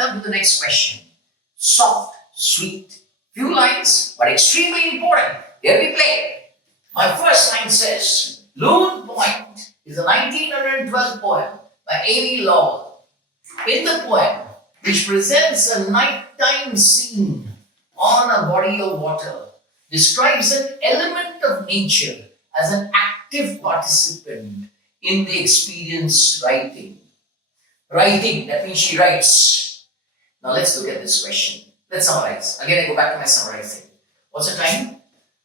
come to the next question. Soft, sweet. Few lines, but extremely important. Here we play. My first line says, Lone Point is a 1912 poem by A.V. Lowell. In the poem, which presents a nighttime scene on a body of water, describes an element of nature as an active participant in the experience writing. Writing, that means she writes. Now let's look at this question. Let's summarize. Again, I go back to my summarizing. What's the time?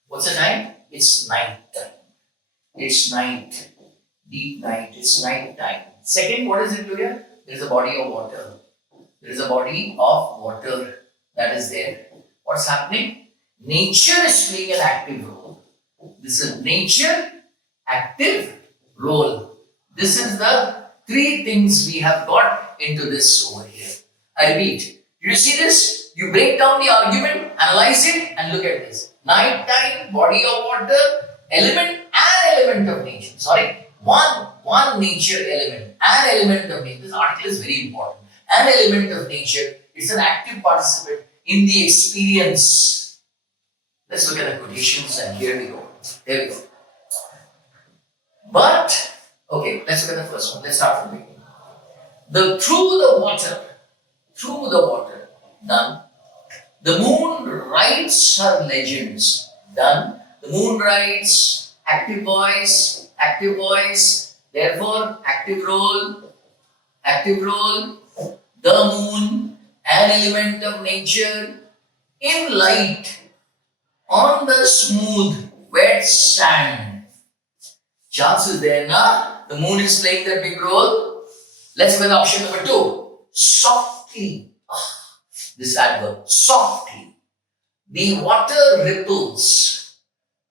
What's the time? It's night time. It's night. Deep night. It's night time. Second, what is it here? There is a body of water. There is a body of water that is there. What's happening? Nature is playing an active role. This is nature, active, role. This is the three things we have got into this over here. I repeat. Did you see this? You break down the argument, analyze it, and look at this. Nighttime, body of water, element, an element of nature. Sorry, one nature element, an element of nature. This article is very important. An element of nature. It's an active participant in the experience. Let's look at the quotations, and here we go. There we go. But, okay, let's look at the first one. Let's start from the beginning. Through the water, done. The moon writes her legends, done. The moon writes, active voice, therefore, active role. The moon, an element of nature, in light, on the smooth, wet sand. Chances there, na? The moon is playing that big role. Let's go with option number 2. Softly. This adverb, softly. The water ripples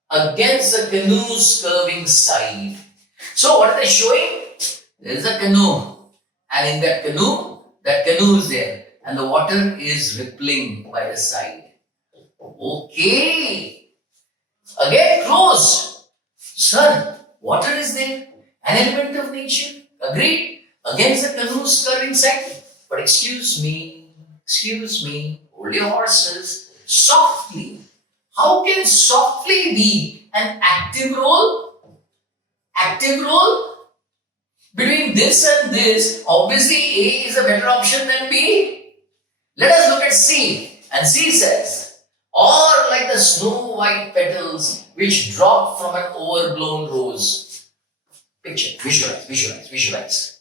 against the canoe's curving side. So what are they showing? There is a canoe. And in that canoe is there. And the water is rippling by the side. Okay. Again, close. Sir, water is there. An element of nature. Agreed. Against the canoe's curving side. But excuse me, hold your horses. Softly. How can softly be an active role? Active role? Between this and this, obviously A is a better option than B. Let us look at C. And C says, or like the snow white petals which drop from an overblown rose. Picture, visualize.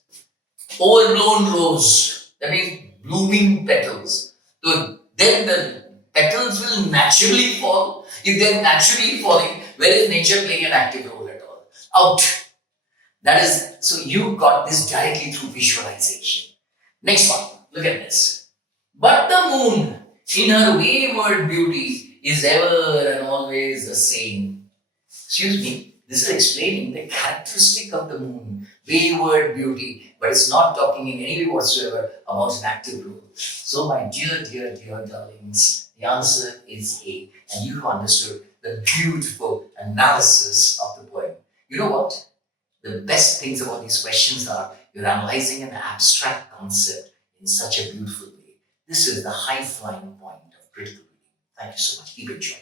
Overblown rose. That means blooming petals. So then the petals will naturally fall. If they are naturally falling, where is nature playing an active role at all? Out. That is, so you got this directly through visualization. Next one, look at this. But the moon, in her wayward beauty, is ever and always the same. Excuse me, this is explaining the characteristic of the moon, wayward beauty, but it's not talking in any way whatsoever about an active role. So my dear darlings, the answer is A. And you have understood the beautiful analysis of the poem. You know what? The best things about these questions are you're analyzing an abstract concept in such a beautiful way. This is the high-flying point of critical reading. Thank you so much. Keep enjoying.